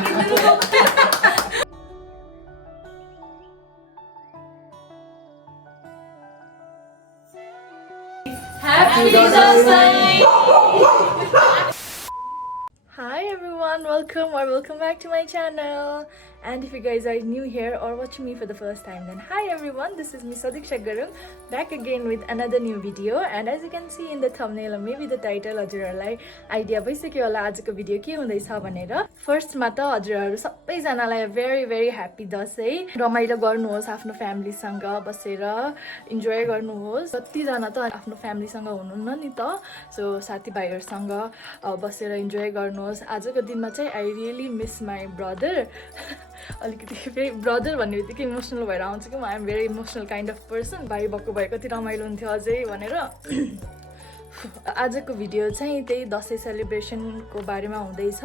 Happy Dasai! Hi everyone, welcome back to my channel. And if you guys are new here or watching me for the first time, then hi everyone, this is me Sadiksha Garung, back again with another new video. And as you can see in the thumbnail or maybe the title, हजुरहरुलाई idea भइसक्यो होला आजको video के हुँदैछ भनेर। फर्स्टमा त हजुरहरु सबैजनालाई very very happy दशैं। रमाइलो गर्नुहोस् आफ्नो फ्यामिलीसँग बसेर इन्जोय गर्नुहोस्। कति जना त आफ्नो फ्यामिलीसँग हुनुहुन्न नि त, सो साथीभाइहरुसँग बसेर इन्जोय गर्नुहोस्। आजको दिनमा चाहिँ I really miss my brother. अलिकति फेरि ब्रदर भन्ने बित्तिकै इमोसनल भएर आउँछ कि म I am very emotional kind of person. भाइ भएको भए कति रमाइलो हुन्थ्यो अझै भनेर। आजको भिडियो चाहिँ त्यही दसैँ सेलिब्रेसनको बारेमा हुँदैछ।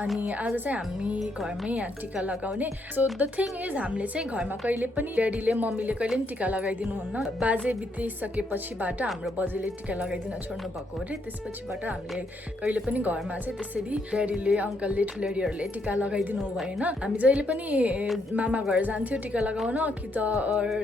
अनि आज चाहिँ हामी घरमै यहाँ टिका लगाउने। सो द थिङ इज हामीले चाहिँ घरमा कहिले पनि ड्याडीले मम्मीले कहिले पनि टिका लगाइदिनुहुन्न। बाजे बितिसकेपछिबाट हाम्रो बजेले टिका लगाइदिन छोड्नु भएको अरे। त्यसपछिबाट हामीले कहिले पनि घरमा चाहिँ त्यसरी ड्याडीले अङ्कलले ठुलेडीहरूले टिका लगाइदिनु भएन। हामी जहिले पनि मामा घर जान्थ्यो टिका लगाउन कि त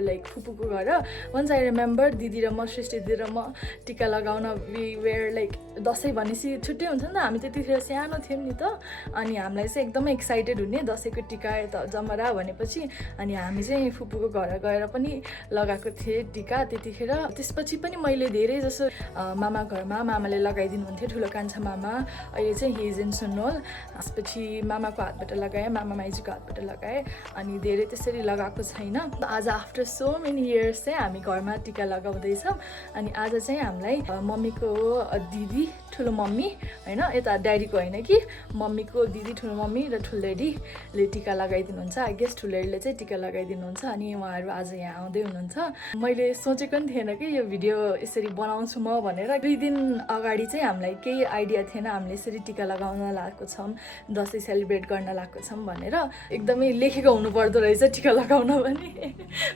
लाइक फुपूको घर। वन्स आई रिमेम्बर दिदी र म सृष्टि दिदी र म टिका लगाउन वी वेयर लाइक दसैँ भनेपछि छुट्टै हुन्छ नि त। हामी त्यतिखेर सानो थियौँ नि त। अनि हामीलाई चाहिँ एकदमै एक्साइटेड हुने दसैँको टिका त जमरा भनेपछि। अनि हामी चाहिँ फुपूको घर गएर पनि लगाएको थिएँ टिका त्यतिखेर। त्यसपछि पनि मैले धेरै जसो मामा घरमा मामाले लगाइदिनुहुन्थ्यो, ठुलो कान्छा मामा। अहिले चाहिँ हि इज इन सुनवल। त्यसपछि मामाको हातबाट लगाएँ, मामा माइजूको हातबाट लगाएँ। अनि धेरै त्यसरी लगाएको छैन। आज आफ्टर सो मेनी इयर्स चाहिँ हामी घरमा टिका लगाउँदैछौँ। अनि आज चाहिँ हामीलाई मम्मीको दिदी ठुलो मम्मी होइन, यता ड्याडीको होइन कि मम्मीको दिदी ठुलो मम्मी र ठुलो ड्याडीले टिका लगाइदिनुहुन्छ। आई गेस ठुलो ड्याडीले चाहिँ टिका लगाइदिनुहुन्छ। अनि उहाँहरू आज यहाँ आउँदै हुनुहुन्छ। मैले सोचेको पनि थिएन कि यो भिडियो यसरी बनाउँछु म भनेर। 2 दिन अगाडि चाहिँ हामीलाई केही आइडिया थिएन हामीले यसरी टिका लगाउन लागेको छौँ, दसैँ सेलिब्रेट गर्न लागेको छौँ भनेर। एकदमै लेखेको हुनुपर्दो रहेछ टिका लगाउन पनि,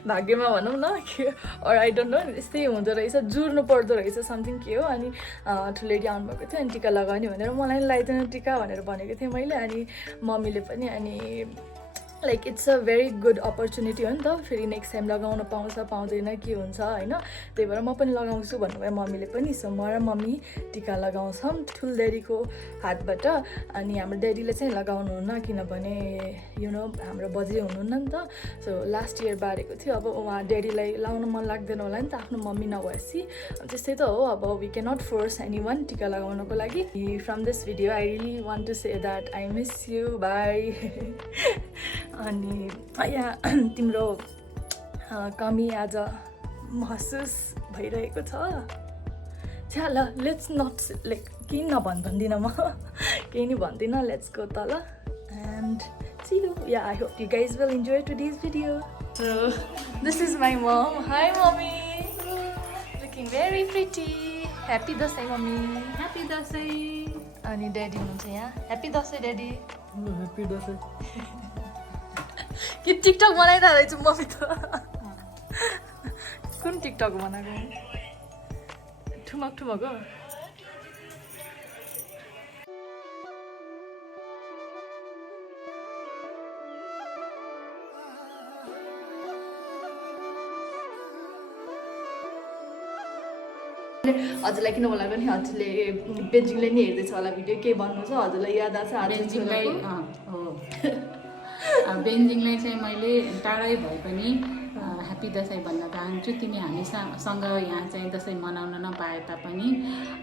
भाग्यमा भनौँ न के अर आई डोन्ट नो, यस्तै हुँदो रहेछ, जुर्नु पर्दो रहेछ समथिङ के हो। अनि ठुलेडी आउनुभएको थियो अनि टिका लगाउने भनेर मलाई पनि लगाइदिनु टिका भनेर भनेको थिएँ मैले। अनि मम्मीले पनि अनि like it's a very good opportunity हो नि त। फेरि नेक्स्ट टाइम लगाउन पाउँछ पाउँदैन के हुन्छ होइन, त्यही भएर म पनि लगाउँछु भन्नुभयो मम्मीले पनि। सो म र मम्मी टिका लगाउँछौँ ठुल ड्याडीको हातबाट। अनि हाम्रो ड्याडीले चाहिँ लगाउनुहुन्न किनभने यु नो हाम्रो बजे हुनुहुन्न नि त। सो लास्ट इयर बारेको थियो। अब उहाँ ड्याडीलाई लाउन मन लाग्दैन होला नि त आफ्नो मम्मी नभएपछि, त्यस्तै त हो। अब we can not force anyone टिका लगाउनको लागि। From this video I really want to say that I miss you, bye. अनि यहाँ तिम्रो कमी आज महसुस भइरहेको छ। छ्या ल, लेट्स नट लाइक केही भन्दिनँ म, केही नि भन्दिनँ। लेट्स गो तल and see you. Yeah I hope you guys will enjoy today's video. So this is my mom. Hi mummy, looking very pretty. Happy Dashain mummy. Happy Dashain. अनि ड्याडी हुनुहुन्छ यहाँ। Happy Dashain daddy. Happy Dashain. कि TikTok बनाइरहेको रहेछु mummy त। कुन TikTok बनाएको? ठुमक ठुमक हो। हजुरलाई किन बोलाएको नि, हजुरले बेन्जिङले नि हेर्दैछ होला भिडियो, के भन्नु छ हजुरलाई याद आएको छ? बेन्जिङलाई हो, बेन्जिङलाई चाहिँ मैले टाढै भए पनि ह्याप्पी दसैँ भन्न चाहन्छु। तिमी हामीसँग यहाँ चाहिँ दसैँ मनाउन नपाए तापनि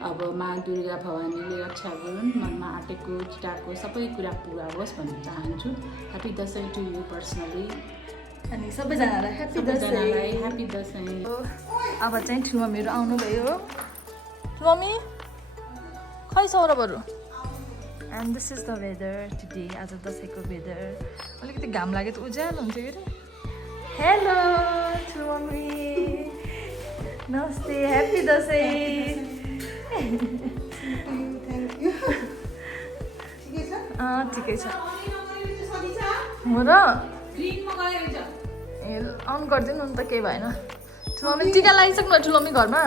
अब माँ दुर्गा भवानीले रक्षा गरून्, मनमा आँटेको चिताको सबै कुरा पुरा होस् भन्न चाहन्छु। Happy Dashain to you personally. अनि सबैजनालाई ह्याप्पी दसैँ। ह्याप्पी दसैँ। अब चाहिँ ठुलो मम्मीहरू आउनुभयो। मम्मी खै सौरभहरू। And this is the weather today. आज दसैँको वेदर अलिकति घाम लाग्यो त उज्यालो हुन्छ कि। हेलो ठुलो मम्मी, नमस्ते, ह्याप्पी दसैँ। ठिकै छ हो र। ए अन गरिदिनु नि त, केही भएन। ठुलो मम्मी टिका लगाइसक्नु ठुलो मम्मी घरमा।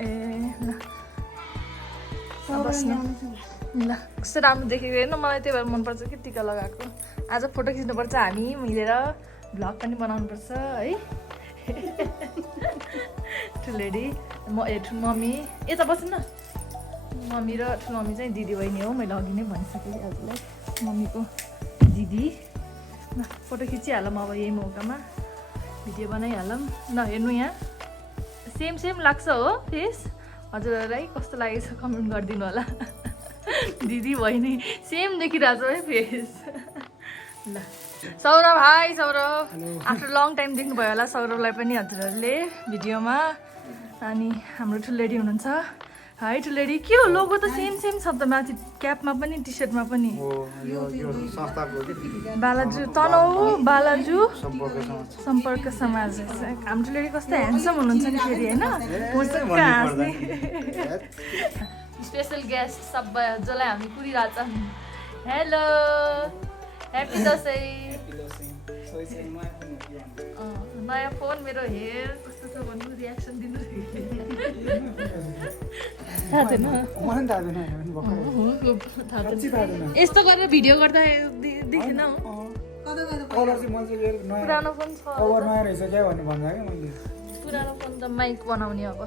ए ल बस्नु। ल कस्तो राम्रो देखेको होइन मलाई त्यही भएर मनपर्छ कि टिका लगाएको आज फोटो खिच्नुपर्छ हामी मिलेर भ्लग पनि बनाउनुपर्छ है ठुलेडी मम्मी यता बस्नु न मम्मी र ठुलो मम्मी चाहिँ दिदी बहिनी हो मैले अघि नै भनिसकेँ हजुरलाई मम्मीको दिदी ल फोटो खिचिहालौँ अब यही मौकामा भिडियो बनाइहालौँ ल हेर्नु यहाँ सेम लाग्छ हो फेस हजुरहरूलाई कस्तो लागेको छ कमेन्ट गरिदिनु होला दिदी बहिनी सेम देखिरहेको छ है फेस ल Saurabh high Saurabh after long time देख्नुभयो होला सौरभलाई पनि हजुरहरूले भिडियोमा अनि हाम्रो ठुलेडी हुनुहुन्छ हाई ठुलेडी के हो लोगो त सेम छ त माथि क्यापमा पनि टी सर्टमा पनि बालाजु तनहु बालाजु सम्पर्क समाज हाम्रो ठुलेडी कस्तो ह्यान्डसम हुनुहुन्छ नि फेरि होइन स्पेसल गेस्ट सबै जसलाई हामी कुरिरहेछ हेलो ह्याप्पी दसैँ नयाँ फोन मेरो हेर कस्तो छ भन्नु रियाक्सन दिनु यस्तो गरेर भिडियो गर्दा देखेन पुरानो फोन छ पुरानो फोन त माइक बनाउने अब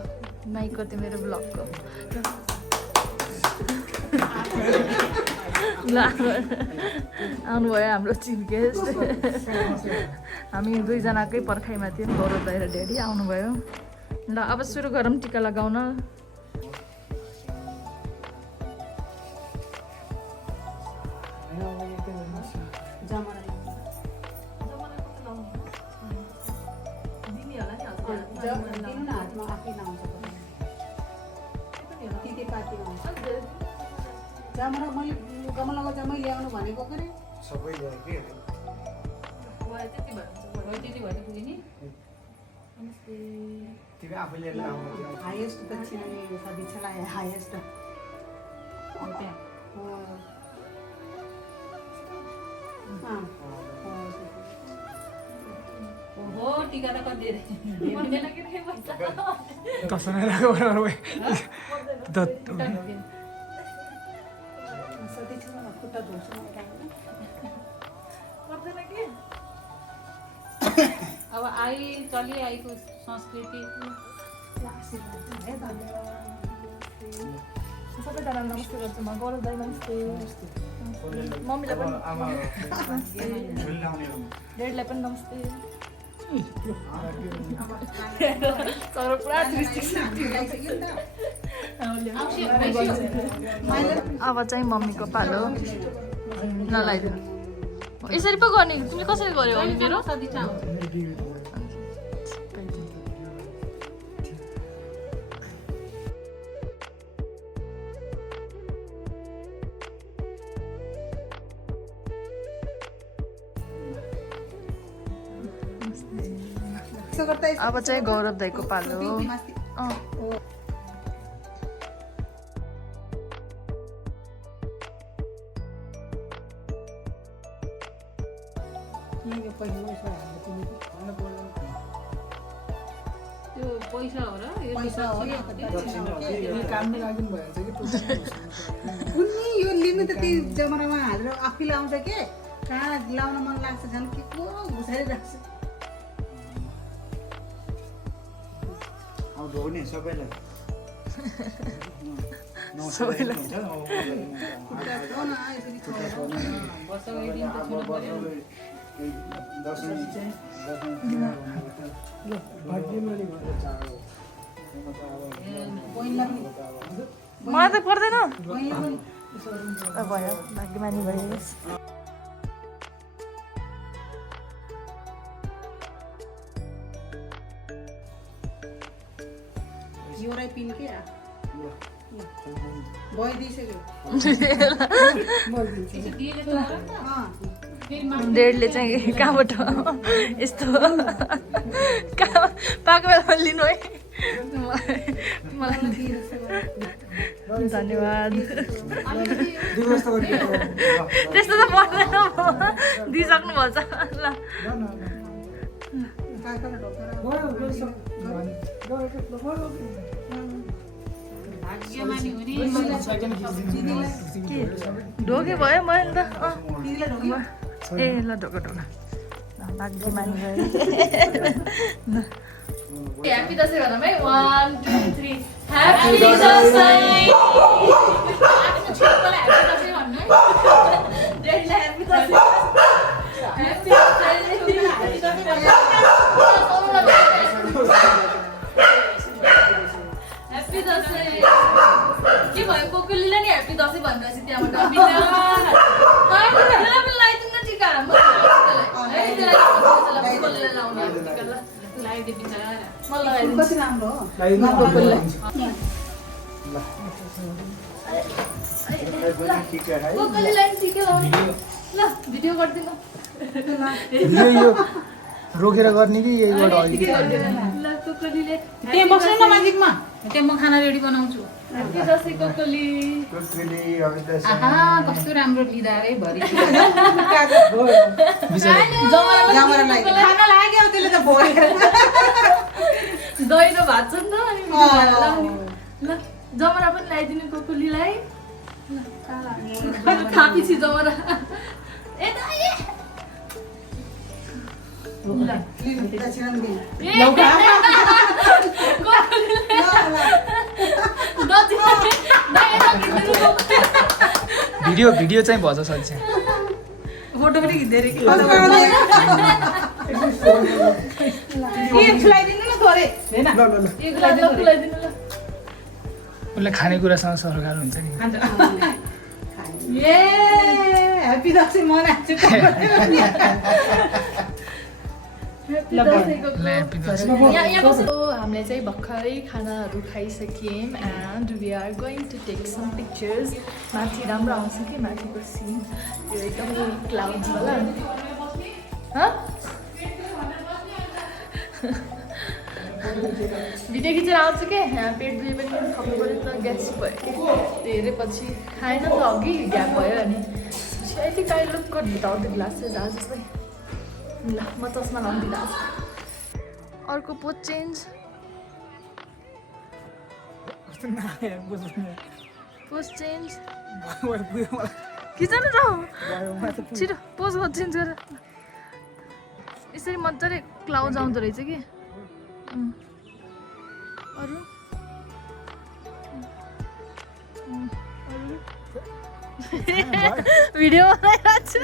माइक गर्थ्यो मेरो ब्लगको ल आउनुभयो हाम्रो चिफ गेस्ट हामी दुईजनाकै पर्खाइमा थियौँ गौरव दाइ र ड्याडी आउनुभयो ल अब सुरु गरौँ टिका लगाउन जामरा मैले कमलाको जम्मै ल्याउनु भनेको के सबै गयो के तिमी आफैले हाइएस्ट दक्षिणा सदिच्छलाई हाइएस्ट हो टिका त कति अब चलिआएको संस्कृति सबैजनालाई नमस्ते गर्छु म गौरव दाइ नमस्ते मम्मीलाई पनि ड्याडीलाई पनि नमस्ते तर पुरा अब चाहिँ मम्मीको पालो नलाइदिनु यसरी पो गर्ने तिमीले कसरी गर्यो अनि मेरो अब चाहिँ गौरव दाइको पालो पैसा हो र उनी यो लिनु त त्यही जमरामा हालेर आफैले आउँछ के कहाँ लाउन मन लाग्छ झन् के को घुसारिरहेको छ हो नि सबैलाई मलाई त पर्दैन भयो भाग्यमानी भयो एउटै पिन के गइदिइसक्यो डेढले चाहिँ कहाँबाट यस्तो कहाँ पाएको बेलामा लिनु है धन्यवाद त्यस्तो त पर्दैन दिइसक्नु भएछ ल भाग्यमानी हुने ढोके भयो मैले त दिदीलाई ढोग्यो? ए ल ढोका ढोका भाग्यमानी भयो ह्याप्पी दसैँ भनौँ है 1 2 3 happy Dashain happy Dashain happy Dashain के भयो कोकुलीलाई नि ह्याप्पी दसैँ भनेपछि त्यहाँबाट लगाइदिनु न टिका लगाइदिए बिचरा म लगाइदिन्छु कति राम्रो हो कोकुलीलाई नि टिका लाउनु ल भिडियो गरिदिनु यो रोकेर गर्ने कि यहीबाट अलिकति ल कोकुलीले त्यहाँ बस्नु न नजिकमा त्यहाँ म खाना रेडी बनाउँछु ह्याप्पी दसैँ कोकुली आहा कस्तो राम्रो लिँदा रे भरि जमरालाई खाना लाग्यो त्यसले त भोगेर दही र भात छ नि त अनि मिठो भएर लाउने। ल जमरा पनि ल्याइदिनु कोकुलीलाई थापिछि जमरा ए दाइ भिडियो चाहिँ भन्छ सन्छ फोटो पनि खिच्दै खुलाइदिनु न थोरै उसले खानेकुरासँग सरकार हुन्छ नि ए ह्याप्पी दसैँ मनाएको छु हामीले चाहिँ भर्खरै खानाहरू खाइसक्यौँ and we are going to take some pictures माथि राम्रो आउँछ कि माथिको सिन त्यो एकदमै क्लाउड्सवाला भिडियो खिचेर आउँछ कि पेट दुई पनि खप्नु पऱ्यो त ग्यास भयो कि हेरेपछि खाएन त अघि ग्याप भयो अनि I think I look good without the glasses आज जस्तै ल म चस्मा लाउँदिनँ आज अर्को पोज चेन्ज पोज चेन्ज खिच न त छिटो पोज चेन्ज गरेर यसरी मजाले क्लाउज आउँदो रहेछ कि अरू भिडियो बनाइरहेको छु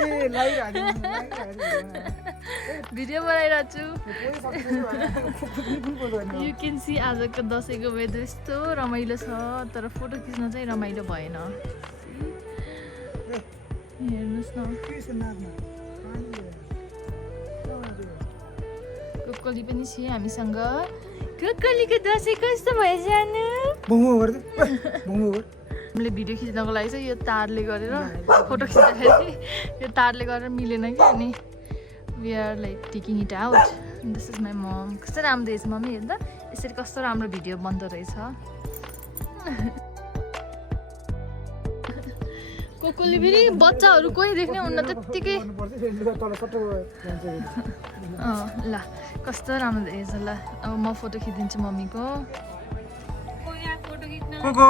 भिडियो बनाइरहेको छु यु क्यान सी आजको दसैँको वेदर यस्तो रमाइलो छ तर फोटो खिच्न चाहिँ रमाइलो भएन हेर्नुहोस् न कोकली पनि छ हामीसँग कोकलीको दसैँ कस्तो भयो जानु हामीले भिडियो खिच्नको लागि चाहिँ यो तारले गरेर फोटो खिच्दाखेरि यो तारले गरेर मिलेन कि अनि we are like taking it out this is my mom कस्तो राम्रो रहेछ मम्मी हेर्दा यसरी कस्तो राम्रो भिडियो बन्दो रहेछ कोकोले फेरि बच्चाहरू कोही देख्ने हुन्न त्यत्तिकै ल कस्तो राम्रो रहेछ ल अब म फोटो खिचिदिन्छु मम्मीको कोको